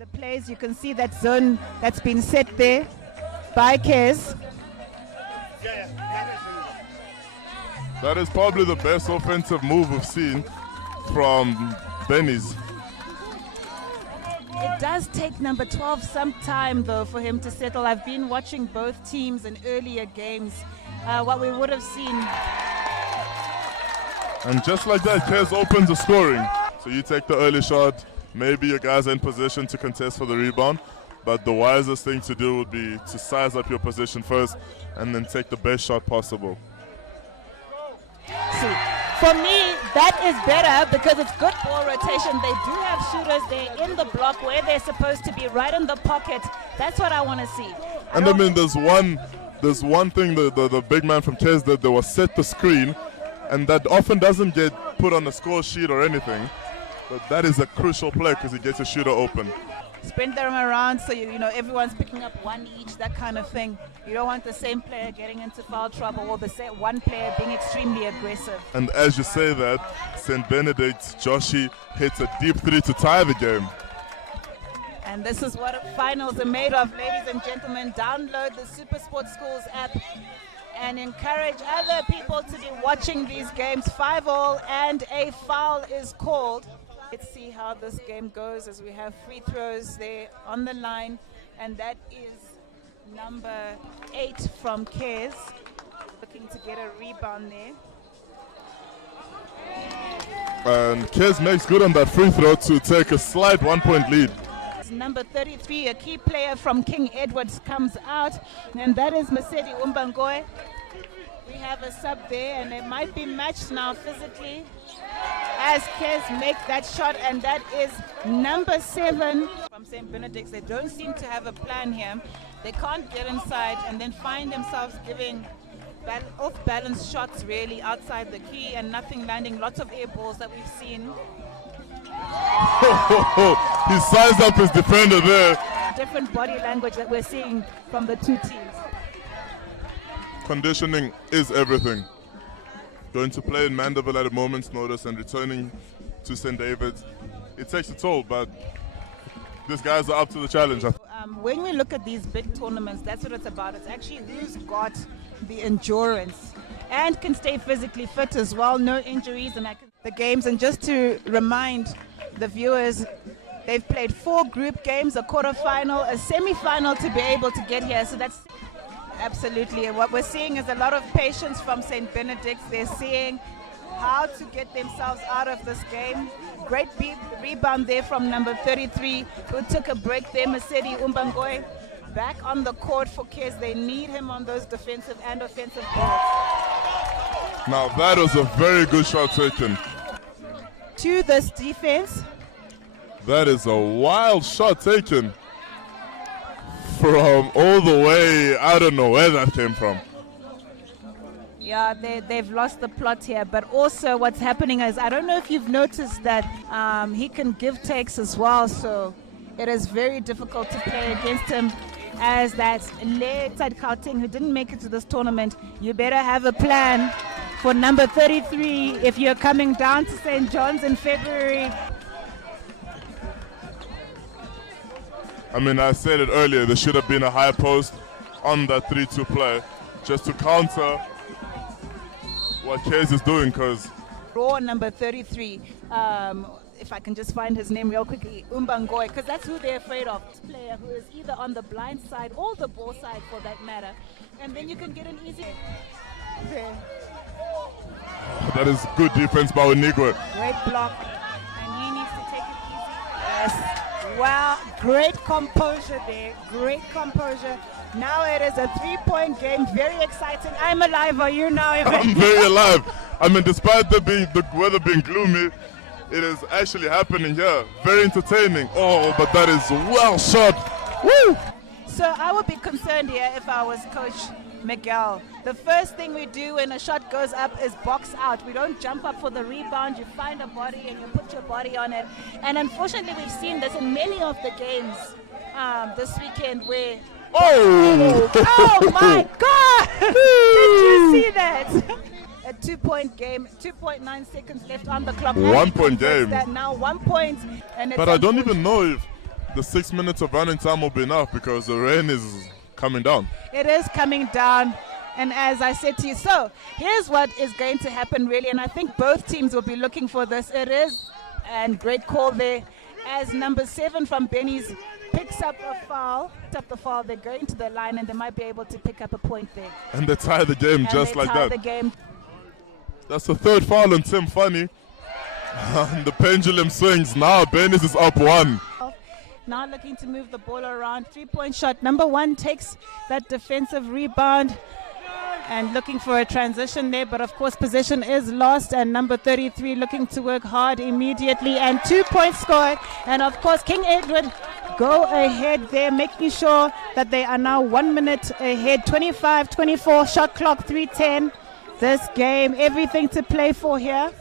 The plays, you can see that zone that's been set there by Kes. That is probably the best offensive move we've seen from Benny's. It does take number 12 some time, though, for him to settle. I've been watching both teams in earlier games. What we would have seen. And just like that, Kes opens the scoring. So you take the early shot. Maybe your guys are in position to contest for the rebound. But the wisest thing to do would be to size up your position first and then take the best shot possible. See, for me, that is better because it's good ball rotation. They do have shooters. They're in the block where they're supposed to be, right in the pocket. That's what I want to see. And I mean, there's one thing the big man from Kes did. They was set the screen, and that often doesn't get put on the score sheet or anything. But that is a crucial play because it gets a shooter open. Sprint them around so you know everyone's picking up one each, that kind of thing. You don't want the same player getting into foul trouble or the same one player being extremely aggressive. And as you say that, St. Benedict, Joshi hits a deep three to tie the game. And this is what finals are made of, ladies and gentlemen. Download the Super Sports Schools app and encourage other people to be watching these games. 5-all and a foul is called. Let's see how this game goes as we have free throws there on the line, and that is number 8 from Kes, looking to get a rebound there. And Kes makes good on that free throw to take a slight 1-point lead. Number 33, a key player from King Edwards, comes out, and that is Masedi Umbangoe. We have a sub there, and it might be matched now physically as Kes make that shot, and that is number 7 from St. Benedict. They don't seem to have a plan here. They can't get inside and then find themselves giving off-balance shots really outside the key and nothing landing. Lots of air balls that we've seen. He sized up his defender there. Different body language that we're seeing from the two teams. Conditioning is everything. Going to play in Mandeville at a moment's notice and returning to St. David's, it takes a toll, but these guys are up to the challenge. When we look at these big tournaments, that's what it's about. It's actually who's got the endurance and can stay physically fit as well, no injuries and the games. And just to remind the viewers, they've played 4 group games, a quarterfinal, a semi-final to be able to get here. So that's absolutely, and what we're seeing is a lot of patience from St. Benedict. They're seeing how to get themselves out of this game. Great rebound there from number 33, who took a break there, Masedi Umbangoe. Back on the court for Kes. They need him on those defensive and offensive balls. Now that was a very good shot taken. To this defense. That is a wild shot taken. From all the way, I don't know where that came from. Yeah, they've lost the plot here, but also what's happening is, I don't know if you've noticed that he can give takes as well, so it is very difficult to play against him as that late-side Gauteng who didn't make it to this tournament. You better have a plan for number 33 if you're coming down to St. John's in February. I mean, I said it earlier, there should have been a high post on that 3-2 play just to counter what Kes is doing, because Raw number 33, if I can just find his name real quickly, Umbangoe, because that's who they're afraid of. This player who is either on the blind side or the ball side for that matter. And then you can get an easy there. That is good defense by Onigwe. Great block, and he needs to take it easy. Yes. Wow, great composure there, great composure. Now it is a 3-point game, very exciting. I'm alive, are you now? I'm very alive. I mean, despite the weather being gloomy, it is actually happening here. Very entertaining. Oh, but that is well shot. Woo! So I would be concerned here if I was Coach Miguel. The first thing we do when a shot goes up is box out. We don't jump up for the rebound. You find a body and you put your body on it. And unfortunately, we've seen this in many of the games this weekend where... Oh my God! Did you see that? A 2-point game, 2.9 seconds left on the clock. 1 point game. Now 1 point. And it's but I don't even know if the 6 minutes of running time will be enough because the rain is coming down. It is coming down. And as I said to you, so here's what is going to happen really, and I think both teams will be looking for this. It is, and great call there, as number 7 from Benny's picks up a foul. They're going to the line and they might be able to pick up a point there. And they tie the game just like that. The game. That's the third foul on Tim Funny. The pendulum swings. Now Benny's is up 1. Now looking to move the ball around. 3-point shot. Number 1 takes that defensive rebound and looking for a transition there, but of course possession is lost, and number 33 looking to work hard immediately, and 2 points scored. And of course King Edward go ahead there, making sure that they are now 1 minute ahead. 25-24, shot clock 3:10. This game, everything to play for here.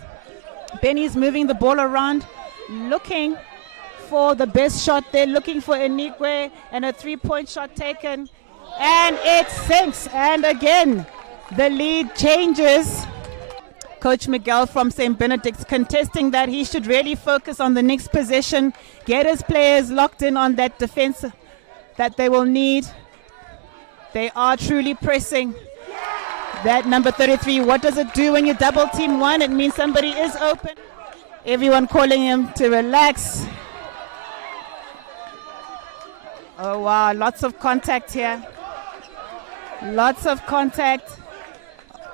Benny's moving the ball around, looking for the best shot there, looking for Enigwe, and a 3-point shot taken, and it sinks. And again the lead changes. Coach Miguel from St. Benedict's contesting that he should really focus on the next possession, get his players locked in on that defense that they will need. They are truly pressing. That number 33, what does it do when you double team 1? It means somebody is open. Everyone calling him to relax. Oh wow, lots of contact here. Lots of contact.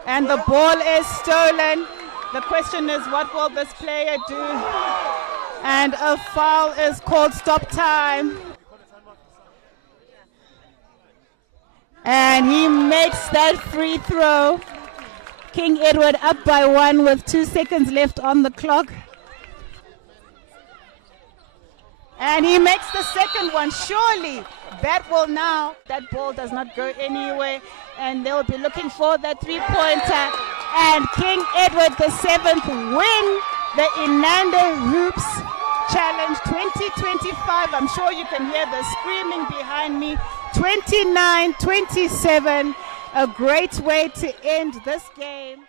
And the ball is stolen. The question is, what will this player do? And a foul is called. Stop time. And he makes that free throw. King Edward up by 1 with 2 seconds left on the clock. And he makes the second one. Surely that ball does not go anywhere, and they'll be looking for that 3-pointer. And King Edward the 7th win the Inanda Hoops Challenge 2025. I'm sure you can hear the screaming behind me. 29-27, a great way to end this game.